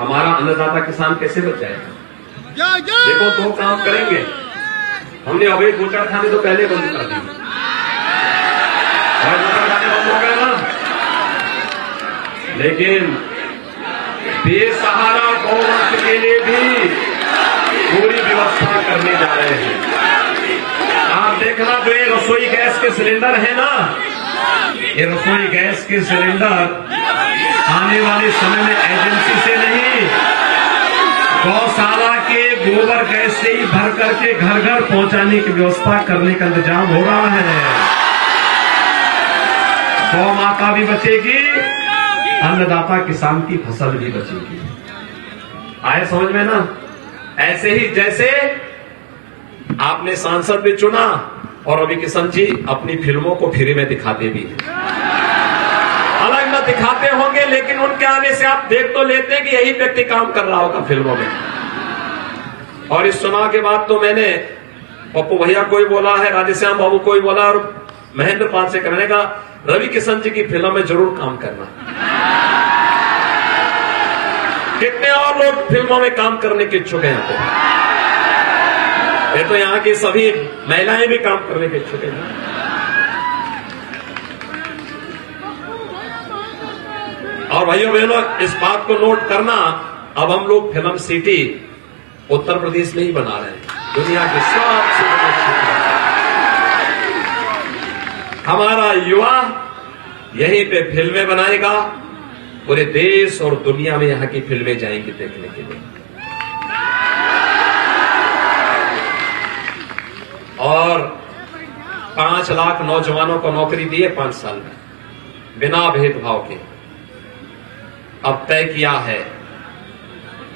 हमारा अन्नदाता किसान कैसे बच जाएगा? देखो, दो काम करेंगे। हमने अवैध बूचड़खाने तो पहले बंद कर दिए, बूचड़खाने बंद हो गए ना, लेकिन बेसहारा गौवंश के लिए भी पूरी व्यवस्था करने जा रहे हैं। आप देखना, जो ये रसोई गैस के सिलेंडर है ना, ये रसोई गैस के सिलेंडर आने वाले समय में एजेंसी से नहीं, गौशाला के गोबर गैस से ही भर करके घर घर पहुंचाने की व्यवस्था करने का इंतजाम हो रहा है। गौ माता भी बचेगी, अन्नदाता किसान की फसल भी बचेगी। आए समझ में ना? ऐसे ही जैसे आपने सांसद भी चुना और रवि किशन जी अपनी फिल्मों को फ्री में दिखाते भी हैं। अलग न दिखाते होंगे, लेकिन उनके आने से आप देख तो लेते हैं कि यही व्यक्ति काम कर रहा होगा फिल्मों में। और इस चुनाव के बाद तो मैंने पप्पू भैया को ही बोला है, राधेश्याम बाबू को ही बोला, और महेंद्र पाल से करने का, रवि किशन जी की फिल्म में जरूर काम करना। कितने और लोग फिल्मों में काम करने के इच्छुक हैं यहाँ पे? ये तो यहाँ की सभी महिलाएं भी काम करने के इच्छुक हैं। और भाइयों बहनों, इस बात को नोट करना, अब हम लोग फिल्म सिटी उत्तर प्रदेश में ही बना रहे हैं, दुनिया की सबसे बड़ी सिटी। हमारा युवा यहीं पे फिल्में बनाएगा, पूरे देश और दुनिया में यहां की फिल्में जाएंगी देखने के लिए। और 5 लाख नौजवानों को नौकरी दी है 5 साल में, बिना भेदभाव के अब तय किया है।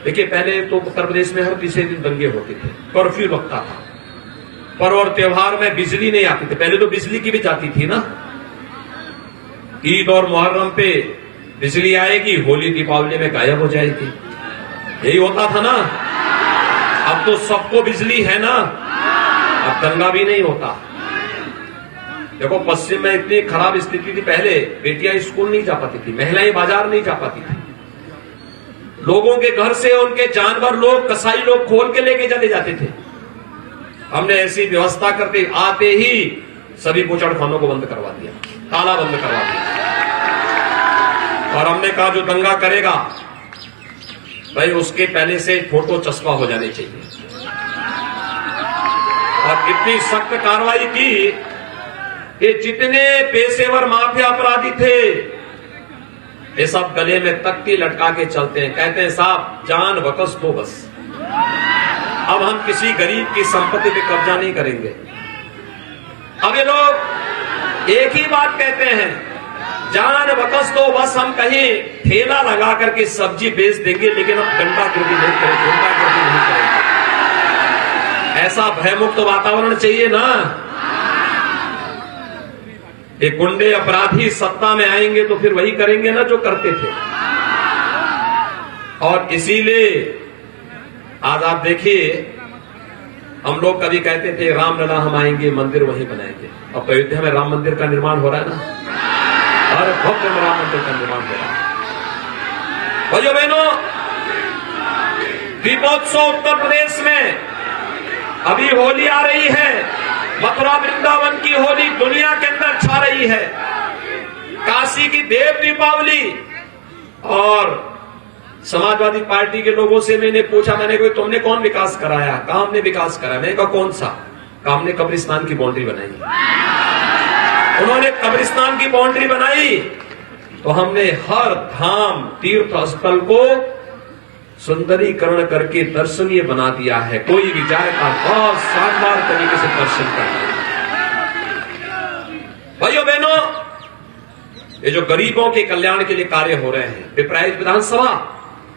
देखिए, पहले तो उत्तर प्रदेश में हर तीसरे दिन दंगे होते थे, कर्फ्यू लगता था, पर्व और त्योहार में बिजली नहीं आती थी। पहले तो बिजली की भी जाती थी ना, ईद और मुहर्रम पे बिजली आएगी, होली दीपावली में गायब हो जाएगी, यही होता था ना। अब तो सबको बिजली है ना, अब दंगा भी नहीं होता। देखो, पश्चिम में इतनी खराब स्थिति थी, पहले बेटियां स्कूल नहीं जा पाती थी, महिलाएं बाजार नहीं जा पाती थी, लोगों के घर से उनके जानवर लोग, कसाई लोग खोल के लेके चले जाते थे। हमने ऐसी व्यवस्था करते आते ही सभी बूचड़खानों को बंद करवा दिया, ताला बंद करवा दिया। और हमने कहा, जो दंगा करेगा भाई, उसके पहले से फोटो चस्पा हो जाने चाहिए। और इतनी सख्त कार्रवाई की कि जितने पेशेवर माफिया अपराधी थे, ये सब गले में तख्ती लटका के चलते हैं, कहते हैं साहब जान बकस दो बस, अब हम किसी गरीब की संपत्ति पे कब्जा नहीं करेंगे। अब ये लोग एक ही बात कहते हैं, जान बकस दो बस, हम कहीं ठेला लगा करके सब्जी बेच देंगे, लेकिन हम गुंडागर्दी नहीं करेंगे, गुंडागर्दी नहीं करेंगे। ऐसा भयमुक्त वातावरण चाहिए ना। ये गुंडे अपराधी सत्ता में आएंगे तो फिर वही करेंगे ना जो करते थे। और इसीलिए आज आप देखिए, हम लोग कभी कहते थे रामलला हम आएंगे, मंदिर वहीं बनाएंगे। अब अयोध्या में राम मंदिर का निर्माण हो रहा है ना, हर भक्त में राम मंदिर का निर्माण हो रहा है। भाइयों बहनों, दीपोत्सव उत्तर प्रदेश में अभी होली आ रही है, मथुरा वृंदावन की होली दुनिया के अंदर छा रही है, काशी की देव दीपावली। और समाजवादी पार्टी के लोगों से मैंने पूछा, मैंने कहा तुमने कौन विकास कराया? कहा हमने विकास कराया। मैंने कहा कौन सा? कहा हमने कब्रिस्तान की बाउंड्री बनाई। उन्होंने कब्रिस्तान की बाउंड्री बनाई तो हमने हर धाम तीर्थ स्थल को सुंदरीकरण करके दर्शनीय बना दिया है। कोई भी जाएगा बहुत शानदार तरीके से दर्शन करना। भाइयों बहनों, ये जो गरीबों के कल्याण के लिए कार्य हो रहे हैं, पिपराइच विधानसभा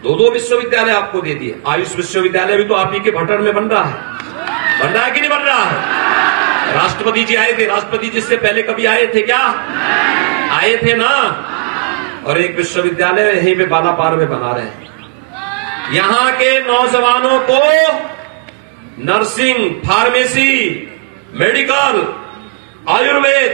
2 विश्वविद्यालय आपको दे दिए। आयुष विश्वविद्यालय भी तो आप ही के भट्टर में बन रहा है कि नहीं बन रहा है? राष्ट्रपति जी आए थे, राष्ट्रपति जी से पहले कभी आए थे क्या? आए थे ना। और एक विश्वविद्यालय यहीं पे बालापार में बना रहे हैं। यहां के नौजवानों को नर्सिंग, फार्मेसी, मेडिकल, आयुर्वेद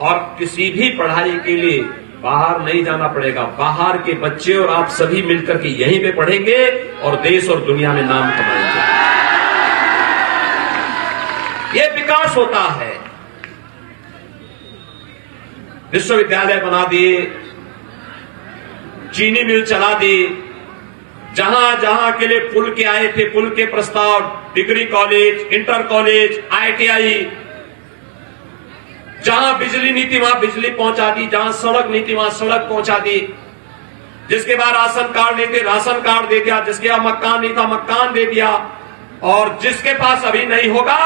और किसी भी पढ़ाई के लिए बाहर नहीं जाना पड़ेगा। बाहर के बच्चे और आप सभी मिलकर के यहीं पे पढ़ेंगे और देश और दुनिया में नाम कमाएंगे। ये विकास होता है। विश्वविद्यालय बना दिए, चीनी मिल चला दी, जहां जहां के लिए पुल के आए थे पुल के प्रस्ताव, degree college, inter college, ITI, जहां बिजली नीति वहां बिजली पहुंचा दी, जहां सड़क नीति वहां सड़क पहुंचा दी, जिसके बाद राशन कार्ड नहीं थे राशन कार्ड दे दिया, जिसके पास मकान नहीं था मकान दे दिया, और जिसके पास अभी नहीं होगा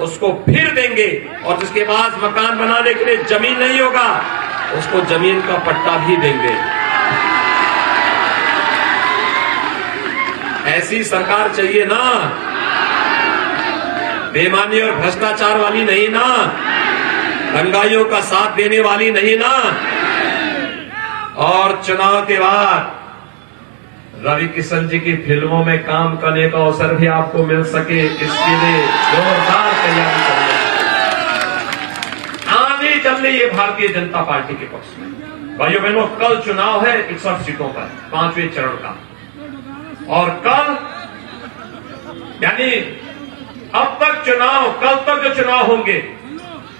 उसको फिर देंगे, और जिसके पास मकान बनाने के लिए जमीन नहीं होगा उसको जमीन का पट्टा भी देंगे। ऐसी सरकार चाहिए ना, बेईमानी और भ्रष्टाचार वाली नहीं ना, दंगाइयों का साथ देने वाली नहीं ना। और चुनाव के बाद रवि किशन जी की फिल्मों में काम करने का अवसर भी आपको मिल सके, इसके लिए जोरदार तैयारी करनी आगे चल रही है भारतीय जनता पार्टी के पक्ष में। भाइयों बहनों, कल चुनाव है 61 सीटों पर, 5वें चरण का, और कल यानी अब तक चुनाव, कल तक जो चुनाव होंगे,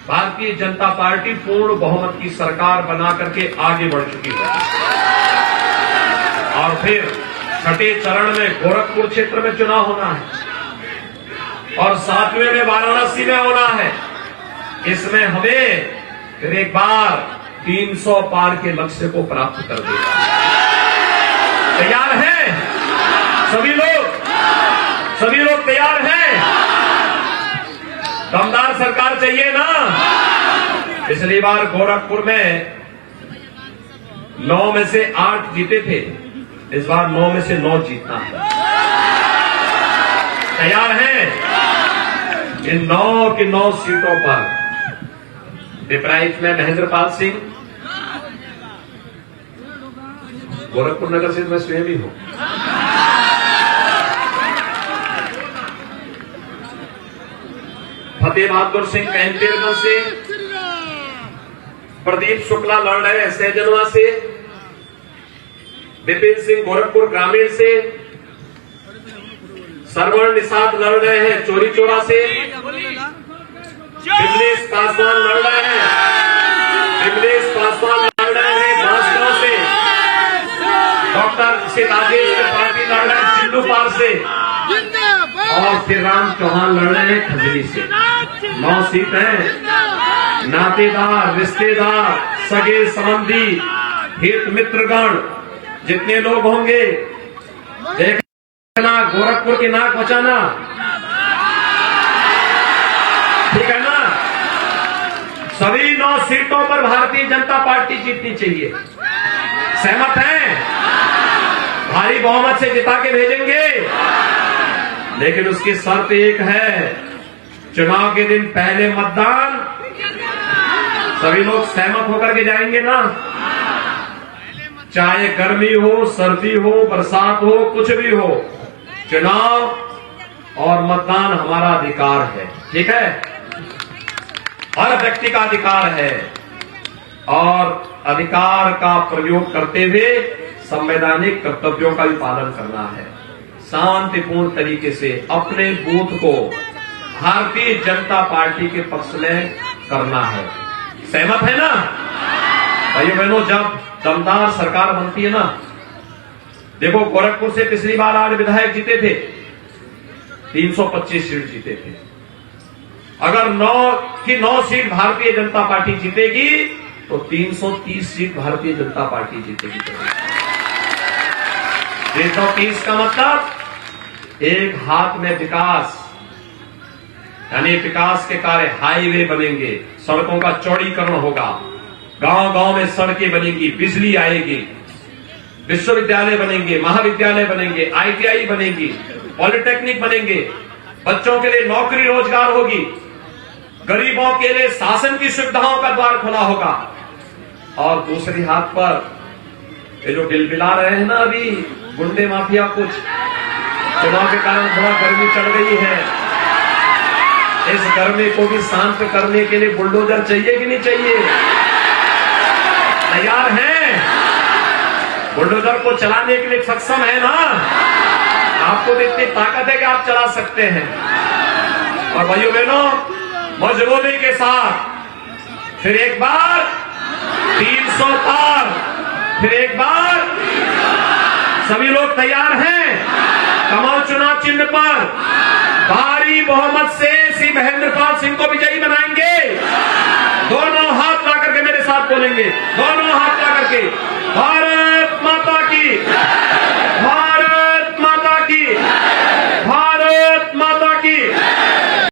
भारतीय जनता पार्टी पूर्ण बहुमत की सरकार बना करके आगे बढ़ चुकी है। और फिर छठे चरण में गोरखपुर क्षेत्र में चुनाव होना है और 7वें में वाराणसी में होना है। इसमें हमें फिर एक बार 300 पार के लक्ष्य को प्राप्त कर देना। तैयार हैं सभी लोग? सभी लोग तैयार हैं? दमदार सरकार चाहिए ना? पिछली बार गोरखपुर में 9 में से 8 जीते थे, इस बार 9 में से 9 जीतना है। तैयार हैं? इन 9 की 9 सीटों पर पिपराइच में महेंद्रपाल सिंह, गोरखपुर नगर से मैं स्वयं ही हूं, फतेह बहादुर सिंह कैंतेरगंज से, प्रदीप शुक्ला लड़ रहे हैं सहजनवा से, विपिन सिंह गोरखपुर ग्रामीण से, सरवण निषाद लड़ रहे हैं चोरी चोरा से, विमलेश पासवान लड़ रहे हैं, विमलेश पासवान लड़ रहे हैं बांसगांव से, डॉक्टर से राजेश त्रिपाठी लड़ रहे हैं चिल्लूपार से, और फिर राम चौहान लड़ रहे हैं खजली से। 9 सीट हैं। नातेदार, रिश्तेदार, सगे संबंधी, हित मित्रगण जितने लोग होंगे, देखना गोरखपुर की नाक बचाना, ठीक है ना? सभी 9 सीटों पर भारतीय जनता पार्टी जीतनी चाहिए। सहमत हैं? भारी बहुमत से जिता के भेजेंगे, लेकिन उसकी शर्त एक है, चुनाव के दिन पहले मतदान। सभी लोग सहमत होकर के जाएंगे ना? चाहे गर्मी हो, सर्दी हो, बरसात हो, कुछ भी हो, चुनाव और मतदान हमारा अधिकार है, ठीक है? हर व्यक्ति का अधिकार है, और अधिकार का प्रयोग करते हुए संवैधानिक कर्तव्यों का भी पालन करना है। शांतिपूर्ण तरीके से अपने बूथ को भारतीय जनता पार्टी के पक्ष में करना है। सहमत है ना भाइयों बहनों? जब दमदार सरकार बनती है ना, देखो गोरखपुर से पिछली बार 8 विधायक जीते थे, 325 सीट जीते थे। अगर 9 की 9 सीट भारतीय जनता पार्टी जीतेगी तो 330 सीट भारतीय जनता पार्टी जीतेगी। 330 का मतलब एक हाथ में विकास, यानी विकास के कार्य, हाईवे बनेंगे, सड़कों का चौड़ीकरण होगा, गांव गांव में सड़कें बनेंगी, बिजली आएगी, विश्वविद्यालय बनेंगे, महाविद्यालय बनेंगे, ITI बनेगी, पॉलिटेक्निक बनेंगे, बच्चों के लिए नौकरी रोजगार होगी, गरीबों के लिए शासन की सुविधाओं का द्वार खुला होगा। और दूसरी हाथ पर ये जो बिलबिला रहे हैं ना अभी गुंडे माफिया, कुछ चुनाव के कारण थोड़ा गर्मी चढ़ गई है, इस गर्मी को भी शांत करने के लिए बुलडोजर चाहिए कि नहीं चाहिए? तैयार हैं? बुलडोजर को चलाने के लिए सक्षम है ना? आपको तो इतनी ताकत है कि आप चला सकते हैं। और भाइयों बहनों, मजबूती के साथ फिर एक बार 300 पार, फिर एक बार। सभी लोग तैयार हैं? कमल चुनाव चिन्ह पर भारी बहुमत से श्री महेंद्र पाल सिंह को विजयी बनाएंगे। दोनों हाथ ला करके मेरे साथ बोलेंगे, दोनों हाथ ला करके भारत